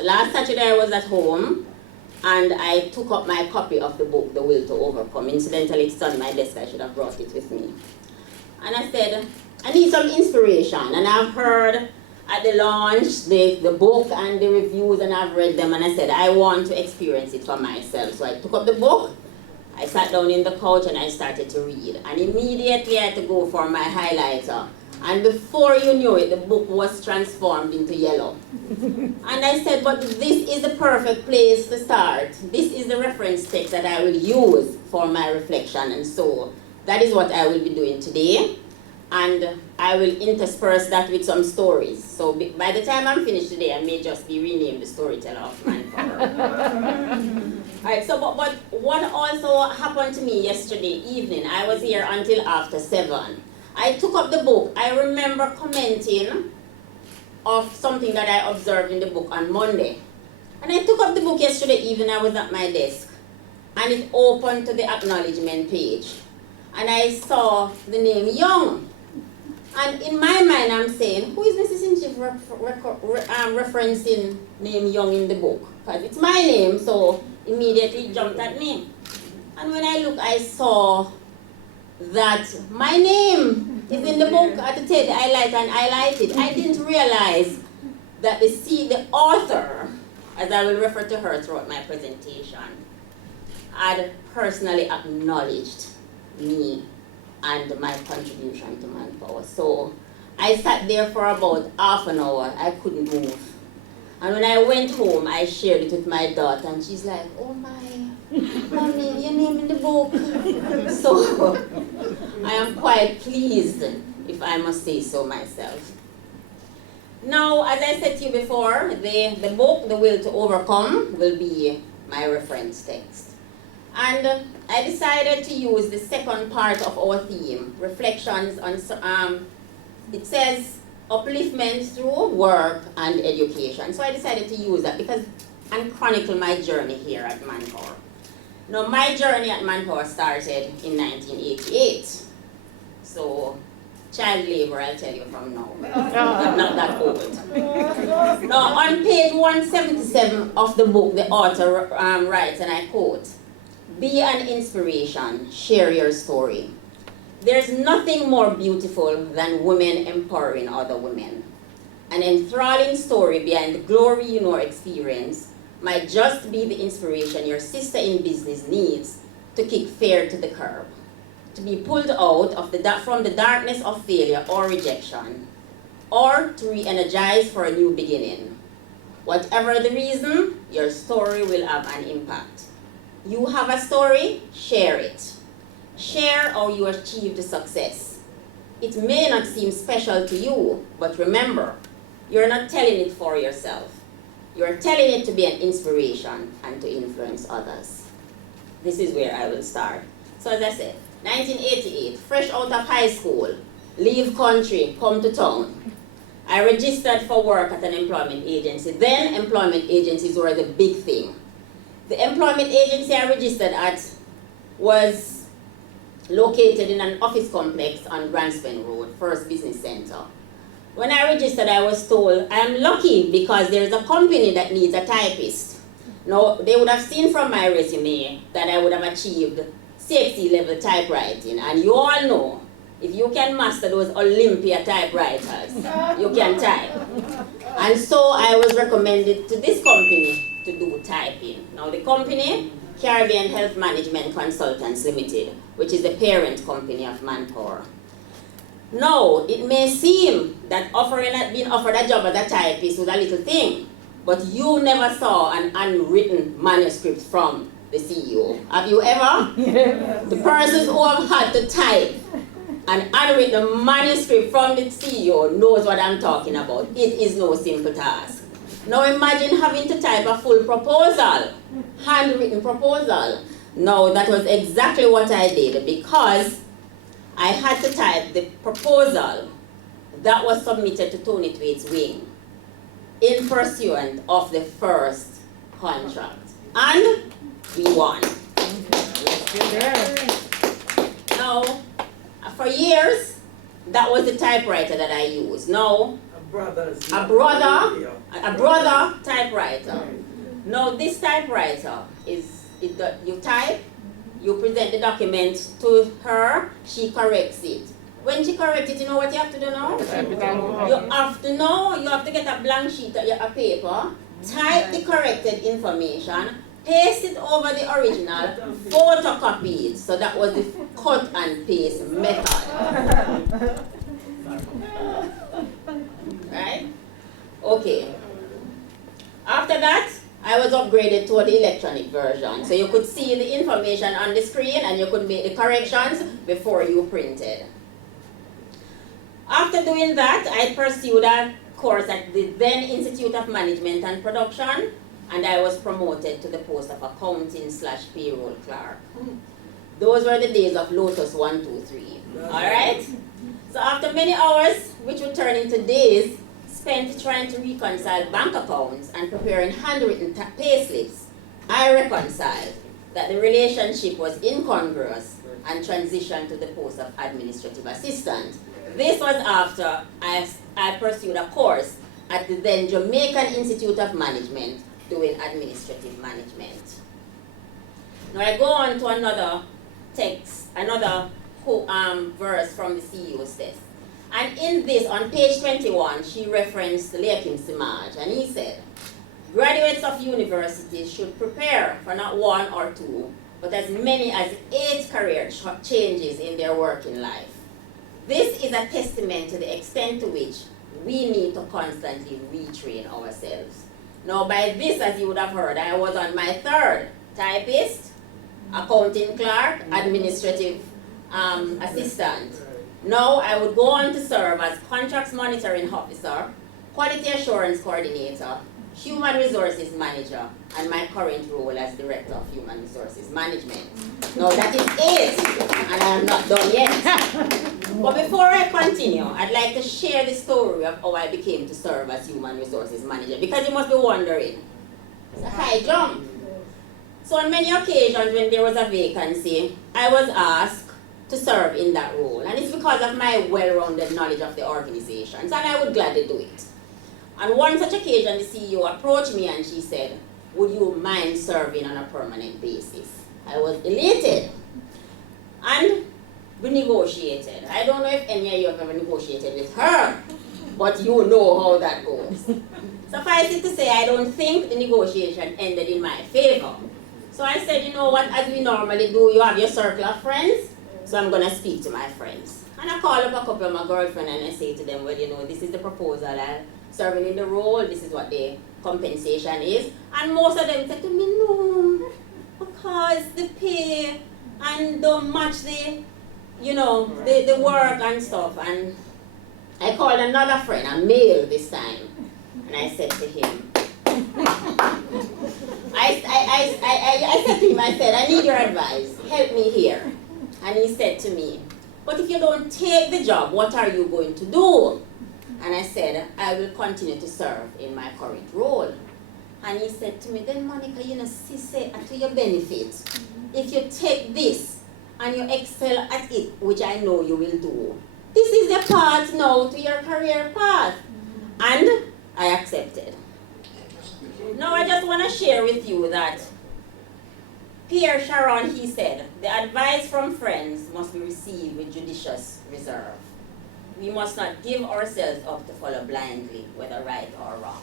So last Saturday I was at home and I took up my copy of the book, The Will to Overcome. Incidentally, it's on my desk, I should have brought it with me. And I said, I need some inspiration. And I've heard at the launch the book and the reviews, and I've read them, and I said, I want to experience it for myself. So I took up the book, I sat down in the couch and I started to read. And immediately I had to go for my highlighter. And before you knew it, the book was transformed into yellow. And I said, but this is the perfect place to start. This is the reference text that I will use for my reflection. And so that is what I will be doing today. And I will intersperse that with some stories. So by the time I'm finished today, I may just be renamed the Storyteller of Manpower. All right, so but what also happened to me yesterday evening, I was here until after 7. I took up the book. I remember commenting of something that I observed in the book on Monday. And I took up the book yesterday evening, I was at my desk. And it opened to the acknowledgement page. And I saw the name Young. And in my mind, I'm saying, who is Mrs. Inchief referencing name Young in the book? Because it's my name, so immediately it jumped at me. And when I look, I saw that my name is in the book at the table, highlighted and highlighted. I didn't realize that the author, as I will refer to her throughout my presentation, had personally acknowledged me and my contribution to Manpower. So I sat there for about half an hour. I couldn't move. And when I went home, I shared it with my daughter, and she's like, oh my, mommy, your name in the book. So I am quite pleased, if I must say so myself. Now, as I said to you before, the book, The Will to Overcome, will be my reference text. And I decided to use the second part of our theme, reflections on, it says, upliftment through work and education. So I decided to use that and chronicle my journey here at Manpower. Now, my journey at Manpower started in 1988. So, child labor, I'll tell you from now. I'm not that old. Now, on page 177 of the book, the author writes, and I quote, "Be an inspiration, share your story. There's nothing more beautiful than women empowering other women. An enthralling story behind the glory you know experience might just be the inspiration your sister in business needs to kick fear to the curb, to be pulled out of from the darkness of failure or rejection, or to re-energize for a new beginning. Whatever the reason, your story will have an impact. You have a story, share it. Share how you achieved success. It may not seem special to you, but remember, you're not telling it for yourself. You're telling it to be an inspiration and to influence others." This is where I will start. So as I said, 1988, fresh out of high school, leave country, come to town. I registered for work at an employment agency. Then employment agencies were the big thing. The employment agency I registered at was located in an office complex on Grandspen Road, First Business Center. When I registered, I was told I am lucky because there's a company that needs a typist. Now, they would have seen from my resume that I would have achieved CXC level typewriting. And you all know, if you can master those Olympia typewriters, you can type. And so I was recommended to this company to do typing. Now, the company, Caribbean Health Management Consultants Limited, which is the parent company of Manpower. Now, it may seem that being offered a job as a typist was a little thing, but you never saw an unwritten manuscript from the CEO. Have you ever? Yes. The persons who have had to type an unwritten manuscript from the CEO knows what I'm talking about. It is no simple task. Now imagine having to type a full proposal, handwritten proposal. No, that was exactly what I did, because I had to type the proposal that was submitted to Tony Thwaites Wing in pursuant of the first contract. And we won. Now, for years, that was the typewriter that I used. Now, a brother typewriter. Now this typewriter is, you type, you present the document to her, she corrects it. When she corrects it, you know what you have to do now? You have to get a blank sheet of paper, type the corrected information, paste it over the original, photocopy it. So that was the cut and paste method. Right? Okay. After that, I was upgraded to the electronic version. So you could see the information on the screen and you could make the corrections before you printed. After doing that, I pursued a course at the then Institute of Management and Production, and I was promoted to the post of accounting/payroll clerk. Those were the days of Lotus 1, 2, 3. Alright? So after many hours, which would turn into days, spent trying to reconcile bank accounts and preparing handwritten pay slips, I reconciled that the relationship was incongruous and transitioned to the post of administrative assistant. This was after I pursued a course at the then Jamaican Institute of Management doing administrative management. Now I go on to another text, another verse from the CEO's test. And in this, on page 21, she referenced Leakim Simaj, and he said, graduates of universities should prepare for not 1 or 2, but as many as 8 career changes in their working life. This is a testament to the extent to which we need to constantly retrain ourselves. Now by this, as you would have heard, I was on my 3rd typist, accounting clerk, administrative assistant. Now I would go on to serve as contracts monitoring officer, quality assurance coordinator, human resources manager, and my current role as director of human resources management. Now that is 8, and I am not done yet. But before I continue, I'd like to share the story of how I became to serve as human resources manager, because you must be wondering, it's a high jump. So on many occasions when there was a vacancy, I was asked to serve in that role. And it's because of my well-rounded knowledge of the organizations, and I would gladly do it. On one such occasion, the CEO approached me and she said, would you mind serving on a permanent basis? I was elated. And we negotiated. I don't know if any of you have ever negotiated with her, but you know how that goes. Suffice it to say, I don't think the negotiation ended in my favor. So I said, you know what, as we normally do, you have your circle of friends, so I'm going to speak to my friends. And I call up a couple of my girlfriends and I say to them, well, you know, this is the proposal. I'm serving in the role, this is what the compensation is. And most of them said to me, no, because the pay and don't match the, you know, the work and stuff. And I called another friend, a male this time, and I said to him, I said to him, I said, I need your advice, help me here. And he said to me, but if you don't take the job, what are you going to do? And I said, I will continue to serve in my current role. And he said to me, then Monica, you know, say to your benefit, if you take this and you excel at it, which I know you will do, this is the path now to your career path. And I accepted. Now I just want to share with you that Pierre Sharon, he said, the advice from friends must be received with judicious reserve. We must not give ourselves up to follow blindly, whether right or wrong.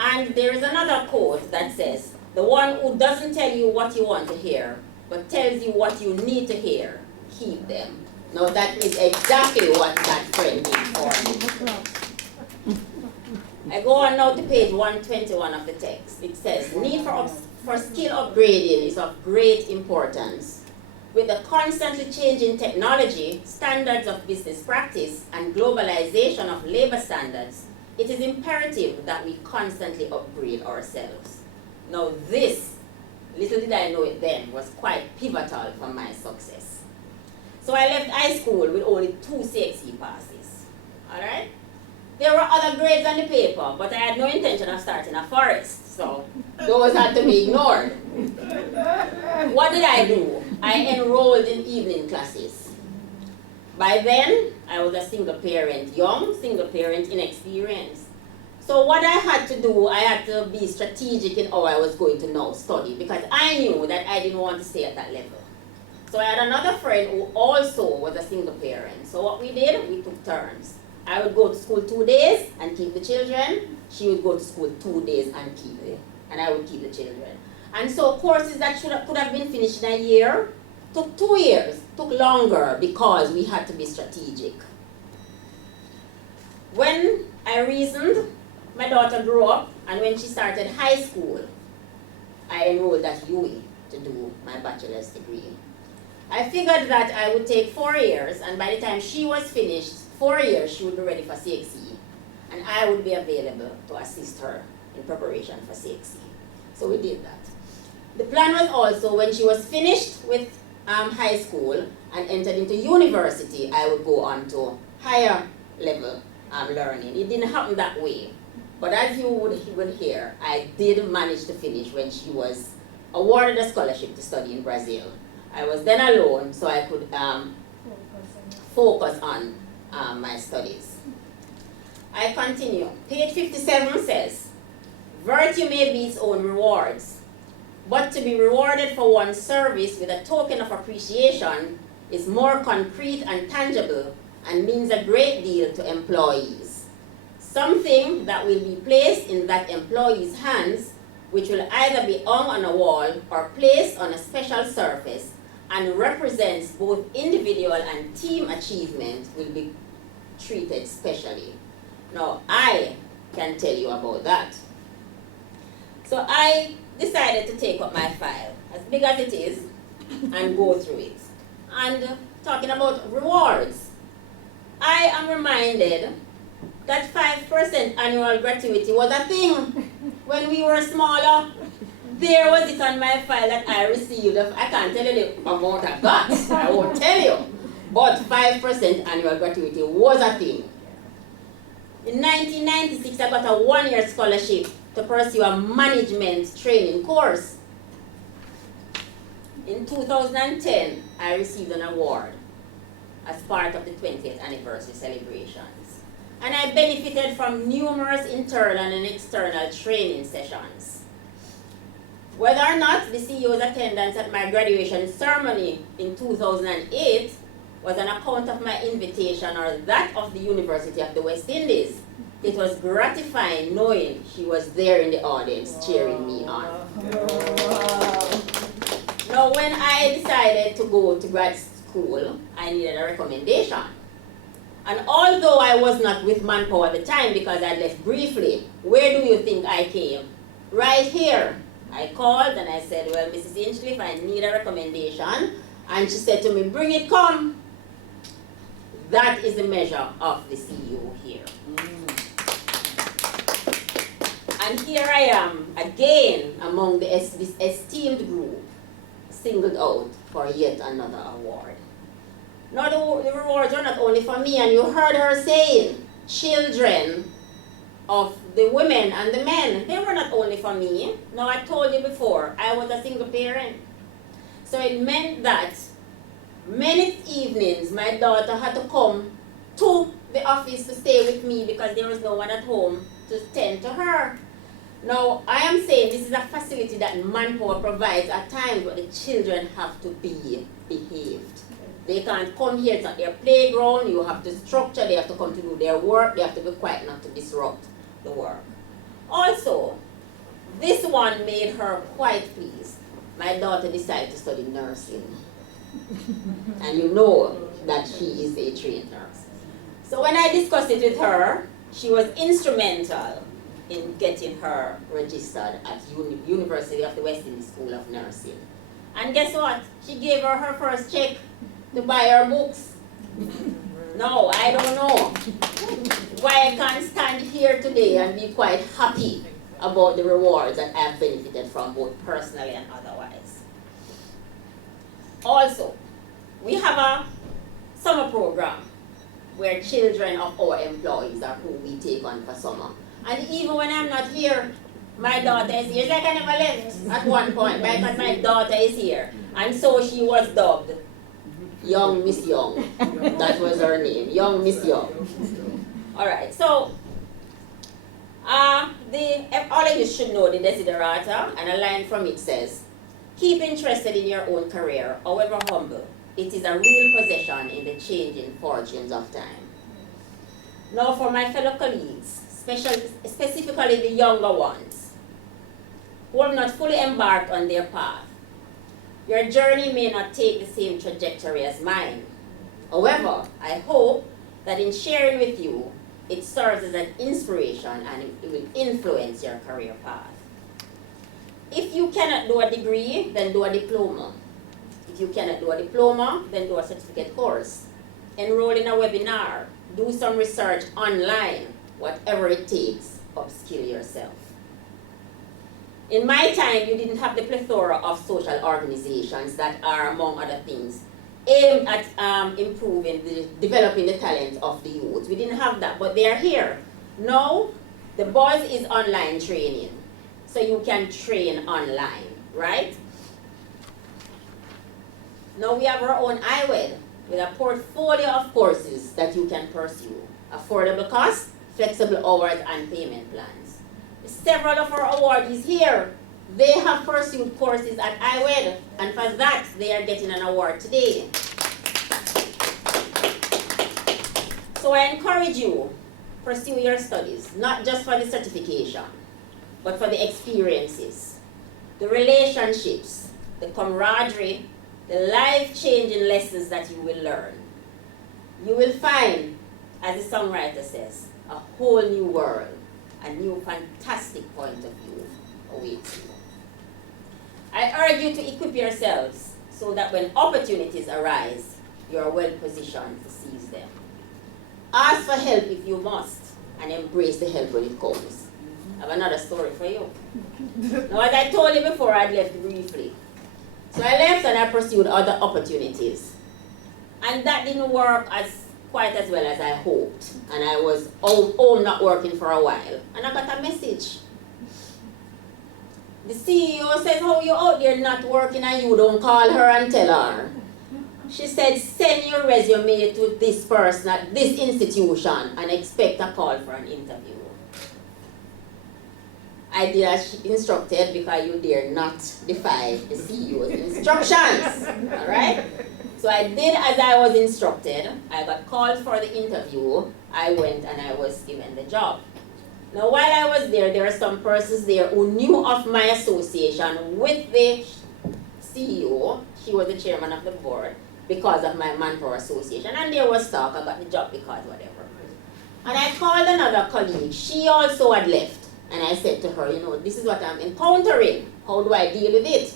And there is another quote that says, the one who doesn't tell you what you want to hear, but tells you what you need to hear, keep them. Now that is exactly what that friend did for me. I go on now to page 121 of the text. It says, need for skill upgrading is of great importance. With the constantly changing technology, standards of business practice, and globalization of labor standards, it is imperative that we constantly upgrade ourselves. Now this, little did I know it then, was quite pivotal for my success. So I left high school with only 2 CXE passes. Alright? There were other grades on the paper, but I had no intention of starting a forest, so those had to be ignored. What did I do? I enrolled in evening classes. By then, I was a single parent, young, single parent, inexperienced. So what I had to do, I had to be strategic in how I was going to now study, because I knew that I didn't want to stay at that level. So I had another friend who also was a single parent. So what we did, we took turns. I would go to school 2 days and keep the children. She would go to school 2 days and I would keep the children. And so courses that could have been finished in a year took 2 years, took longer because we had to be strategic. When I reasoned, my daughter grew up, and when she started high school, I enrolled at UE to do my bachelor's degree. I figured that I would take 4 years, and by the time she was finished, 4 years, she would be ready for CXE, and I would be available to assist her in preparation for CXE. So we did that. The plan was also, when she was finished with high school and entered into university, I would go on to higher level learning. It didn't happen that way. But as you would hear, I did manage to finish when she was awarded a scholarship to study in Brazil. I was then alone, so I could focus on my studies. I continue. Page 57 says, virtue may be its own rewards, but to be rewarded for one's service with a token of appreciation is more concrete and tangible and means a great deal to employees. Something that will be placed in that employee's hands, which will either be hung on a wall or placed on a special surface and represents both individual and team achievement, will be treated specially. Now, I can tell you about that. So I decided to take up my file, as big as it is, and go through it. And talking about rewards, I am reminded that 5% annual gratuity was a thing when we were smaller. There was it on my file that I received. I can't tell you the amount I got, I won't tell you. But 5% annual gratuity was a thing. In 1996, I got a 1-year scholarship to pursue a management training course. In 2010, I received an award as part of the 20th anniversary celebrations. And I benefited from numerous internal and external training sessions. Whether or not the CEO's attendance at my graduation ceremony in 2008 was an account of my invitation or that of the University of the West Indies, it was gratifying knowing she was there in the audience cheering me on. Now, when I decided to go to grad school, I needed a recommendation. And although I was not with Manpower at the time because I left briefly, where do you think I came? Right here. I called and I said, well, Mrs. Inchcliffe, I need a recommendation. And she said to me, bring it, come. That is the measure of the CEO here. And here I am, again, among this esteemed group, singled out for yet another award. Now, the rewards are not only for me, and you heard her saying, children of the women and the men, they were not only for me. Now, I told you before, I was a single parent. So it meant that many evenings, my daughter had to come to the office to stay with me because there was no one at home to tend to her. Now, I am saying this is a facility that Manpower provides at times, but the children have to be behaved. They can't come here, it's not their playground, you have to structure, they have to come to do their work, they have to be quiet not to disrupt the work. Also, this one made her quite pleased. My daughter decided to study nursing. And you know that she is a trained nurse. So when I discussed it with her, she was instrumental in getting her registered at University of the West Indies School of Nursing. And guess what? She gave her first check to buy her books. No, I don't know why I can't stand here today and be quite happy about the rewards that I've benefited from, both personally and otherwise. Also, we have a summer program where children of our employees are who we take on for summer. And even when I'm not here, my daughter is here. It's like I never left at one point because my daughter is here. And so she was dubbed Young Miss Young. That was her name, Young Miss Young. All right, so all of you should know the desiderata, and a line from it says, keep interested in your own career, however humble. It is a real possession in the changing fortunes of time. Now for my fellow colleagues, specifically the younger ones, who have not fully embarked on their path, your journey may not take the same trajectory as mine. However, I hope that in sharing with you, it serves as an inspiration and it will influence your career path. If you cannot do a degree, then do a diploma. If you cannot do a diploma, then do a certificate course. Enroll in a webinar. Do some research online. Whatever it takes, upskill yourself. In my time, you didn't have the plethora of social organizations that are, among other things, aimed at developing the talent of the youth. We didn't have that, but they are here. Now, the buzz is online training. So you can train online, right? Now we have our own iWed with a portfolio of courses that you can pursue. Affordable cost, flexible hours, and payment plans. Several of our awardees here, they have pursued courses at iWed, and for that, they are getting an award today. So I encourage you, pursue your studies, not just for the certification, but for the experiences, the relationships, the camaraderie, the life-changing lessons that you will learn. You will find, as the songwriter says, a whole new world, a new fantastic point of view awaits you. I urge you to equip yourselves so that when opportunities arise, you are well positioned to seize them. Ask for help if you must, and embrace the help when it comes. I have another story for you. Now, as I told you before, I'd left briefly. So I left and I pursued other opportunities. And that didn't work quite as well as I hoped. And I was home not working for a while. And I got a message. The CEO says, how you out there not working and you don't call her and tell her? She said, send your resume to this person at this institution and expect a call for an interview. I did as she instructed because you dare not defy the CEO's instructions. Alright? So I did as I was instructed. I got called for the interview. I went and I was given the job. Now while I was there were some persons there who knew of my association with the CEO. She was the chairman of the board because of my Manpower association. And there was talk, I got the job because whatever. And I called another colleague. She also had left. And I said to her, this is what I'm encountering. How do I deal with it?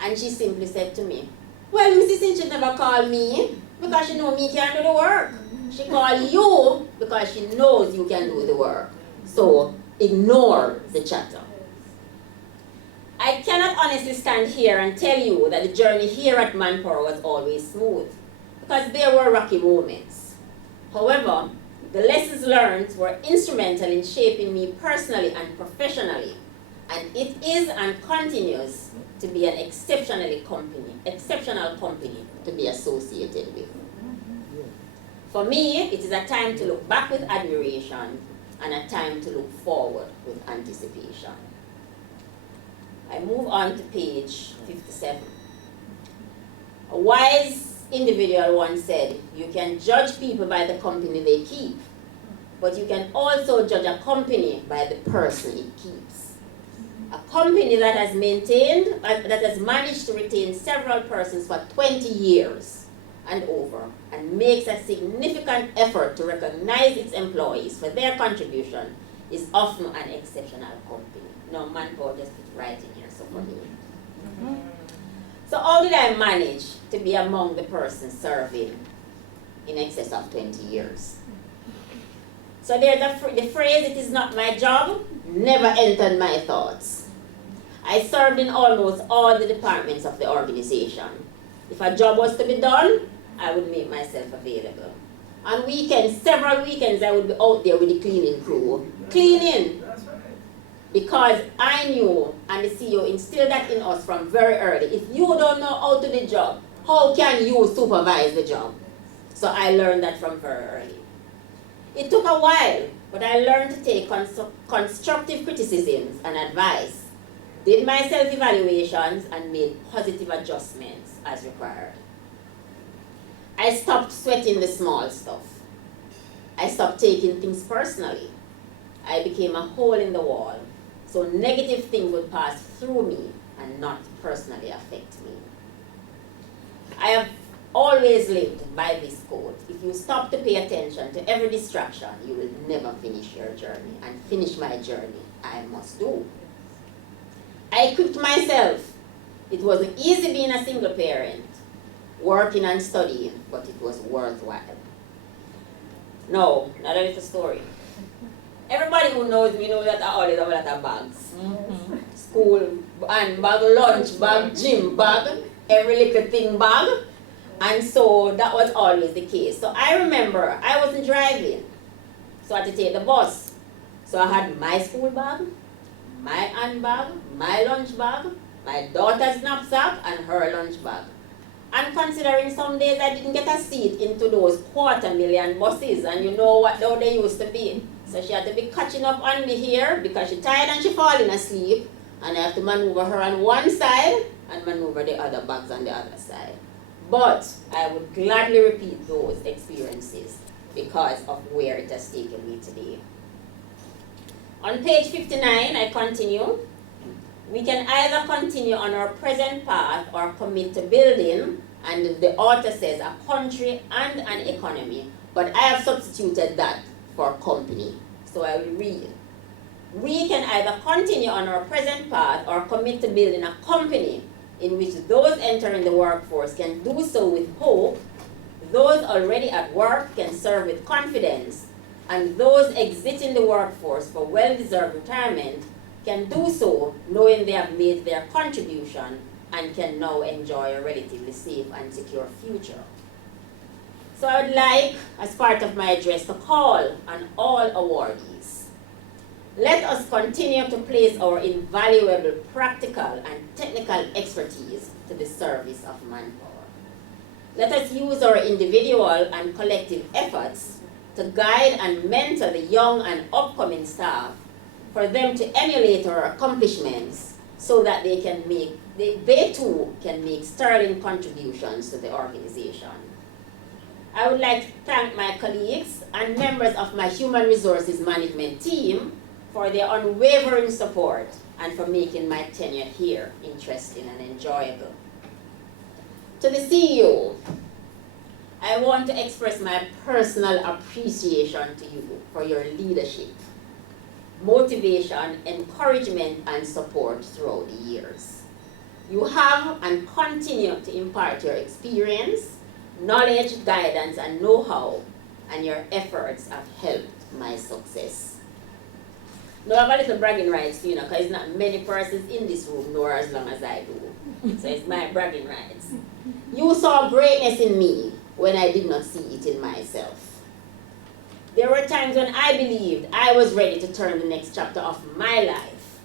And she simply said to me, well, Mrs. Sinch never called me because she knows me can't do the work. She called you because she knows you can do the work. So ignore the chatter. I cannot honestly stand here and tell you that the journey here at Manpower was always smooth, because there were rocky moments. However, the lessons learned were instrumental in shaping me personally and professionally, and it is and continues to be an exceptional company to be associated with. For me, it is a time to look back with admiration and a time to look forward with anticipation. I move on to page 57. A wise individual once said, you can judge people by the company they keep, but you can also judge a company by the person it keeps. A company that has managed to retain several persons for 20 years and over, and makes a significant effort to recognize its employees for their contribution, is often an exceptional company. No, Manpower just fit right in here, so for me. So how did I manage to be among the persons serving in excess of 20 years? So there's the phrase, it is not my job, never entered my thoughts. I served in almost all the departments of the organization. If a job was to be done, I would make myself available. On weekends, several weekends, I would be out there with the cleaning crew, cleaning. Because I knew, and the CEO instilled that in us from very early, if you don't know how to do the job, How can you supervise the job? So I learned that from very early. It took a while, but I learned to take constructive criticisms and advice, did my self-evaluations, and made positive adjustments as required. I stopped sweating the small stuff. I stopped taking things personally. I became a hole in the wall, so negative things would pass through me and not personally affect me. I have always lived by this quote: if you stop to pay attention to every distraction, you will never finish your journey, and finish my journey I must do. I equipped myself. It wasn't easy being a single parent, working and studying, but it was worthwhile. No, not a little story. Everybody who knows me knows that I always have a lot of bags. School and bag, lunch bag, gym bag, every little thing bag. And so that was always the case. So I remember I wasn't driving, so I had to take the bus. So I had my school bag, my handbag, my lunch bag, my daughter's knapsack, and her lunch bag. And considering some days I didn't get a seat into those 250,000 buses, and you know what though they used to be. So she had to be catching up on me here because she tired and she falling asleep, and I have to maneuver her on one side and maneuver the other bags on the other side. But I would gladly repeat those experiences because of where it has taken me today. On page 59, I continue. We can either continue on our present path or commit to building, and the author says, a country and an economy, but I have substituted that for company. So I will read. We can either continue on our present path or commit to building a company in which those entering the workforce can do so with hope, those already at work can serve with confidence, and those exiting the workforce for well-deserved retirement can do so knowing they have made their contribution and can now enjoy a relatively safe and secure future. So I would like, as part of my address, to call on all awardees. Let us continue to place our invaluable practical and technical expertise to the service of Manpower. Let us use our individual and collective efforts to guide and mentor the young and upcoming staff, for them to emulate our accomplishments so that they too can make sterling contributions to the organization. I would like to thank my colleagues and members of my human resources management team for their unwavering support and for making my tenure here interesting and enjoyable. To the CEO, I want to express my personal appreciation to you for your leadership, motivation, encouragement, and support throughout the years. You have and continue to impart your experience, knowledge, guidance, and know-how, and your efforts have helped my success. Now I have a little bragging rights, you know, because it's not many persons in this room know her as long as I do. So it's my bragging rights. You saw greatness in me when I did not see it in myself. There were times when I believed I was ready to turn the next chapter of my life,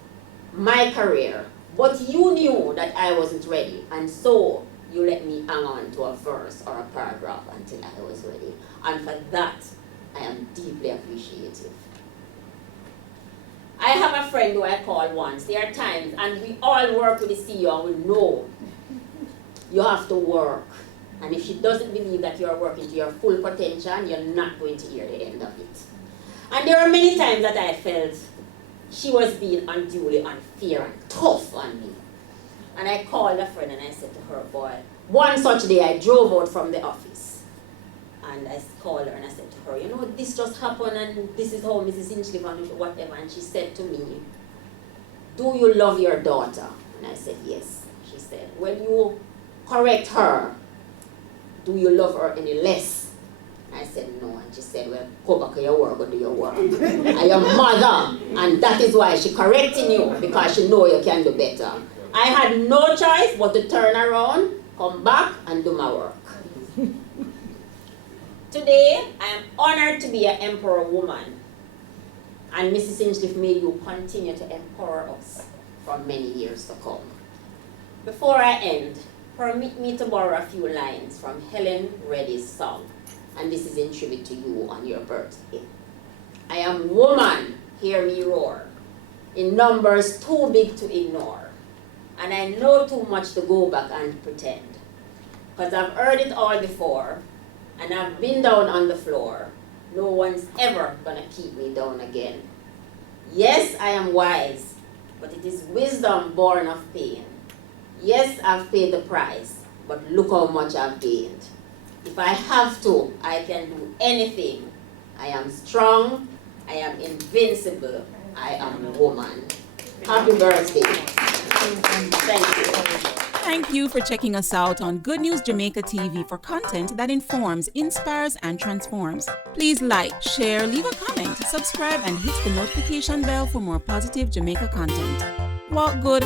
my career, but you knew that I wasn't ready, and so you let me hang on to a verse or a paragraph until I was ready. And for that, I am deeply appreciative. I have a friend who I call once. There are times, and we all work with the CEO, and we know you have to work. And if she doesn't believe that you are working to your full potential, you're not going to hear the end of it. And there were many times that I felt she was being unduly unfair and tough on me. And I called a friend and I said to her, boy, one such day I drove out from the office. And I called her and I said to her, you know, this just happened and this is how Mrs. Hinchliffe and whatever. And she said to me, do you love your daughter? And I said, yes. She said, when you correct her, do you love her any less? I said, no. And she said, well, go back to your work, go do your work. I am mother, and that is why she correcting you, because she know you can do better. I had no choice but to turn around, come back, and do my work. Today, I am honored to be an empower woman. And Mrs. Hinchliffe, may you continue to empower us for many years to come. Before I end, permit me to borrow a few lines from Helen Reddy's song, and this is in tribute to you on your birthday. I am woman, hear me roar, in numbers too big to ignore, and I know too much to go back and pretend, because I've heard it all before, and I've been down on the floor. No one's ever gonna keep me down again. Yes, I am wise, but it is wisdom born of pain. Yes, I've paid the price, but look how much I've gained. If I have to, I can do anything. I am strong, I am invincible, I am a woman. Happy birthday. Thank you. Thank you for checking us out on Good News Jamaica TV for content that informs, inspires, and transforms. Please like, share, leave a comment, subscribe, and hit the notification bell for more positive Jamaica content. Walk good,